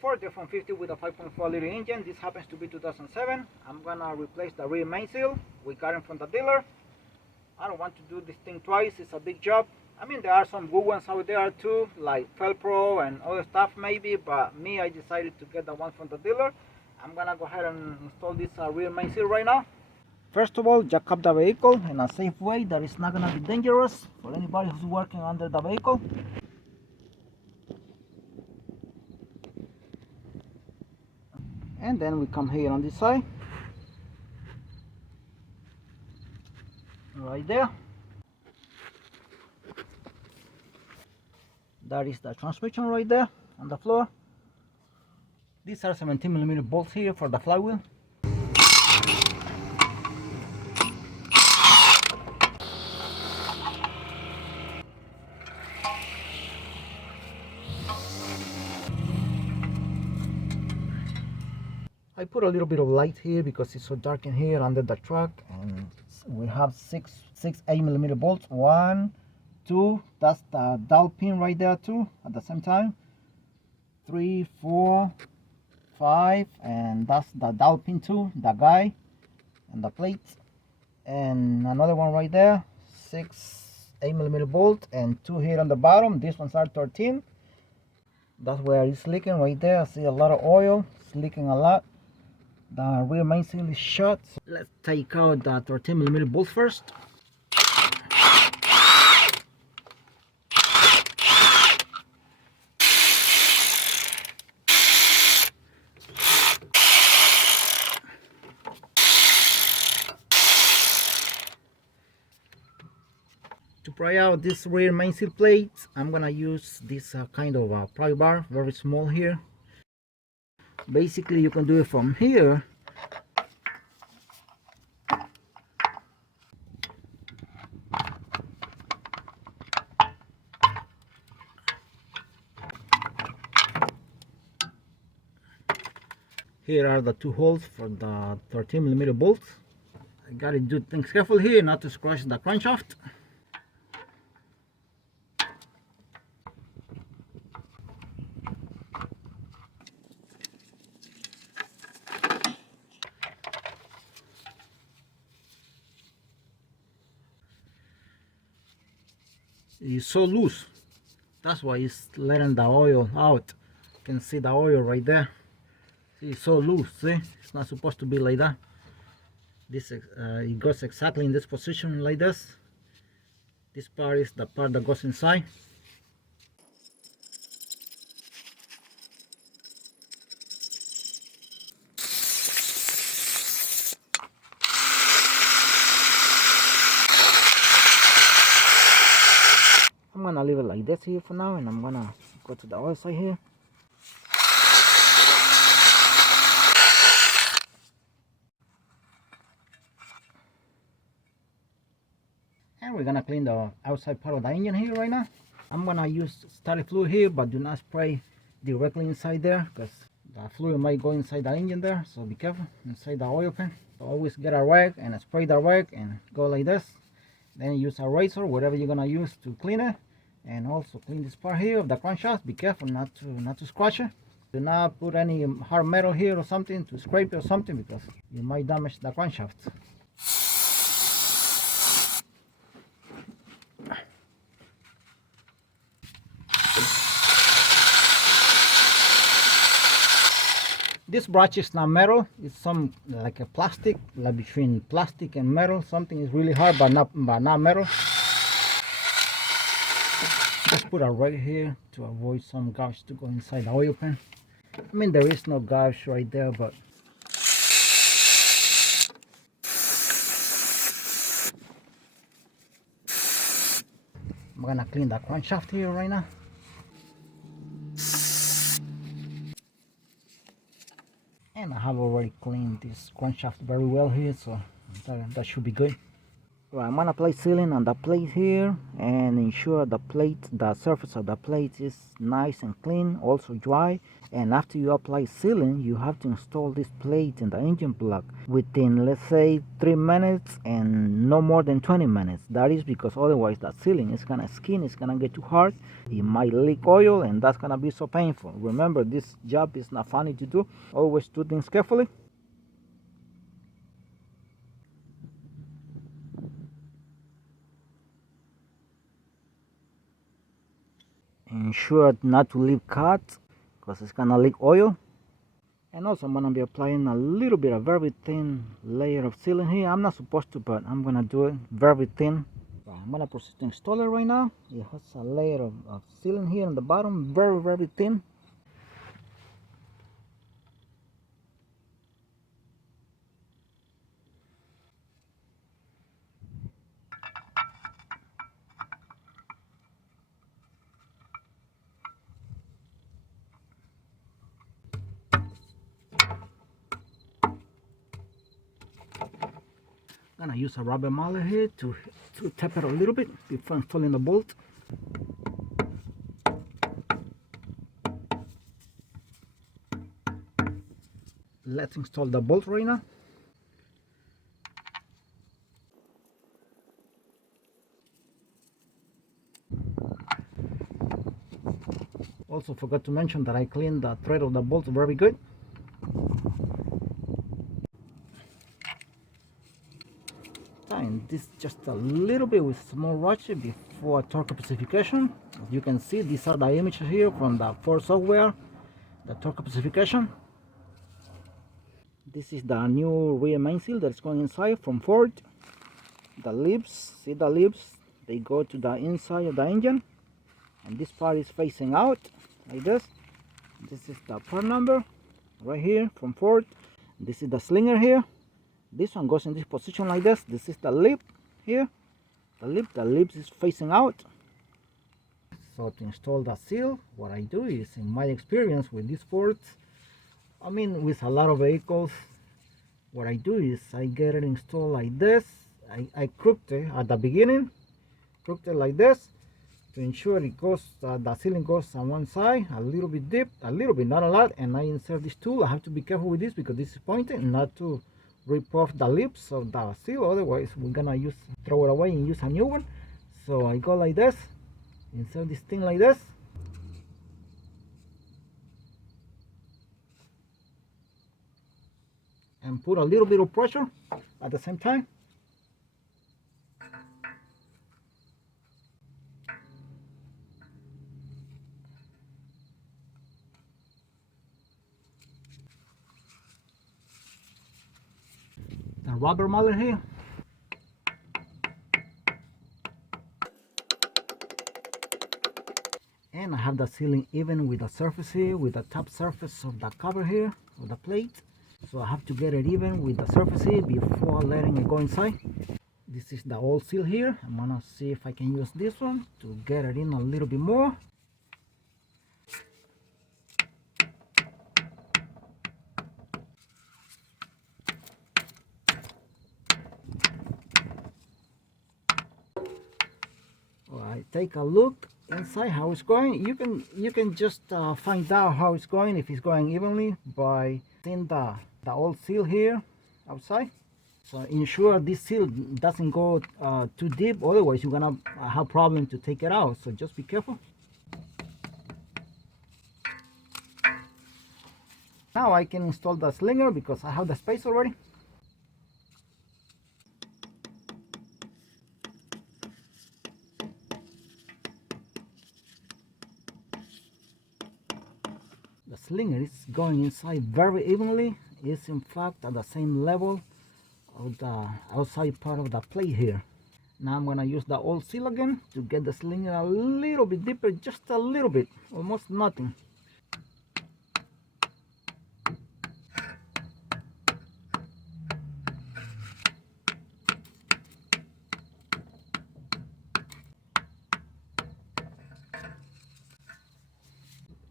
for the F-150 with a 5.4 liter engine. This happens to be 2007. I'm gonna replace the rear main seal. We got it from the dealer. I don't want to do this thing twice. It's a big job. I mean, there are some good ones out there too, like Felpro and other stuff maybe, but me, I decided to get the one from the dealer. I'm gonna go ahead and install this rear main seal right now. First of all, jack up the vehicle in a safe way that is not gonna be dangerous for anybody who's working under the vehicle. And then we come here on this side, right there. That is the transmission right there on the floor. These are 17mm bolts here for the flywheel. I put a little bit of light here because it's so dark in here under the truck, and we have six 8mm bolts. 1, 2, that's the dowel pin right there too at the same time. 3, 4, 5, and that's the dowel pin too, the guy and the plate. And another one right there, 6 8mm bolt, and 2 here on the bottom. These ones are 13. That's where it's leaking right there. I see a lot of oil. It's leaking a lot. The rear main seal is shut. So let's take out the 13mm bolt first. To pry out this rear main seal plate, I'm gonna use this kind of pry bar, very small here. Basically, you can do it from here here are the 2 holes for the 13mm bolts. I gotta do things careful here not to scratch the crankshaft. It's so loose, that's why it's letting the oil out. You can see the oil right there. See, it's so loose. See, it's not supposed to be like that. This it goes exactly in this position like this. This part is the part that goes inside. I'm gonna leave it like this here for now, and I'm gonna go to the other side here. And we're gonna clean the outside part of the engine here right now. I'm gonna use starter fluid here, but do not spray directly inside there because the fluid might go inside the engine there, so be careful inside the oil pan. So always get a rag and spray the rag and go like this. Then use a razor, whatever you're gonna use to clean it. And also clean this part here of the crankshaft. Be careful not to scratch it. Do not put any hard metal here or something to scrape it or something, because you might damage the crankshaft. This brush is not metal, it's some like a plastic, like between plastic and metal. Something is really hard but not metal. Just put a rag here to avoid some gouge to go inside the oil pan. I mean, there is no gouge right there, but I'm gonna clean the crankshaft here right now. And I have already cleaned this crankshaft very well here, so that should be good. Right, I'm gonna apply sealing on the plate here and ensure the surface of the plate is nice and clean, also dry. And after you apply sealing, you have to install this plate in the engine block within, let's say, 3 minutes and no more than 20 minutes. That is because otherwise that sealing is gonna skin, it's gonna get too hard. It might leak oil and that's gonna be so painful. Remember, this job is not funny to do. Always do things carefully. Ensure not to leave cuts because it's gonna leak oil. And also I'm gonna be applying a little bit of very thin layer of sealing here. I'm not supposed to, but I'm gonna do it very thin. I'm gonna proceed to install it right now. It has a layer of sealing here on the bottom, very thin. I'm gonna use a rubber mallet here to tap it a little bit before installing the bolt. Let's install the bolt right now. Also forgot to mention that I cleaned the thread of the bolt very good. And this just a little bit with small ratchet before torque specification. As you can see, these are the images here from the Ford software, the torque specification. This is the new rear main seal that's going inside from Ford. The lips, see the lips, they go to the inside of the engine, and this part is facing out like this. This is the part number right here from Ford. This is the slinger here. This one goes in this position like this. This is the lip here. The lip is facing out. So to install the seal, what I do is, in my experience with these Fords, I mean with a lot of vehicles, what I do is I get it installed like this. I crooked it at the beginning, crooked it like this to ensure it goes, the sealing goes on one side, a little bit deep, a little bit, not a lot, and I insert this tool. I have to be careful with this because this is pointed, not to rip off the lips of the seal, otherwise we're gonna throw it away and use a new one. So I go like this, insert this thing like this, and put a little bit of pressure at the same time. The rubber mallet here. And I have the sealing even with the surface here, with the top surface of the cover here, of the plate. So I have to get it even with the surface here before letting it go inside. This is the old seal here. I'm gonna see if I can use this one to get it in a little bit more. Alright, take a look inside how it's going. You can just find out how it's going, if it's going evenly, by seeing the old seal here outside. So ensure this seal doesn't go too deep, otherwise you're gonna have problem to take it out. So just be careful. Now I can install the slinger because I have the space already. The slinger is going inside very evenly. It's in fact at the same level of the outside part of the plate here. Now I'm gonna use the old seal again to get the slinger a little bit deeper, just a little bit, almost nothing.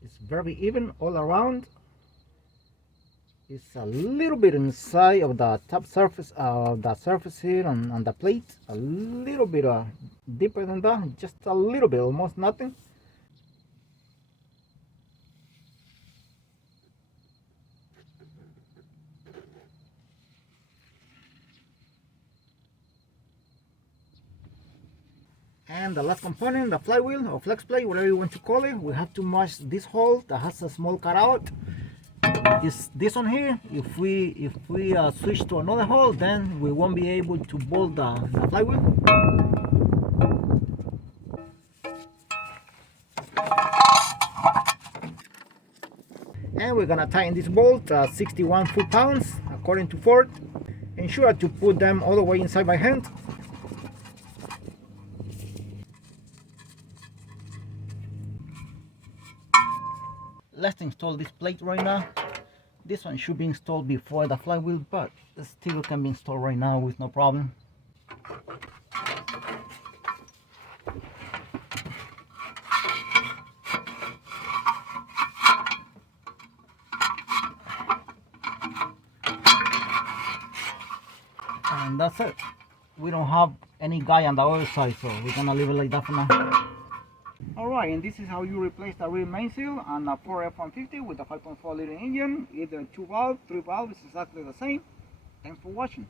It's very even all around. It's a little bit inside of the top surface of the surface here on the plate. A little bit deeper than that, just a little bit, almost nothing. And the last component, the flywheel or flex plate, whatever you want to call it, we have to match this hole that has a small cutout. Is this one here. If we switch to another hole, then we won't be able to bolt the flywheel. And we're gonna tighten this bolt 61 foot-pounds according to Ford. Ensure to put them all the way inside by hand. Let's install this plate right now. This one should be installed before the flywheel, but still can be installed right now with no problem. And that's it. We don't have any guy on the other side, so we're gonna leave it like that for now. Alright, and this is how you replace the rear main seal on a Ford F-150 with a 5.4 liter engine. Either 2 valve, 3 valve, it's exactly the same. Thanks for watching.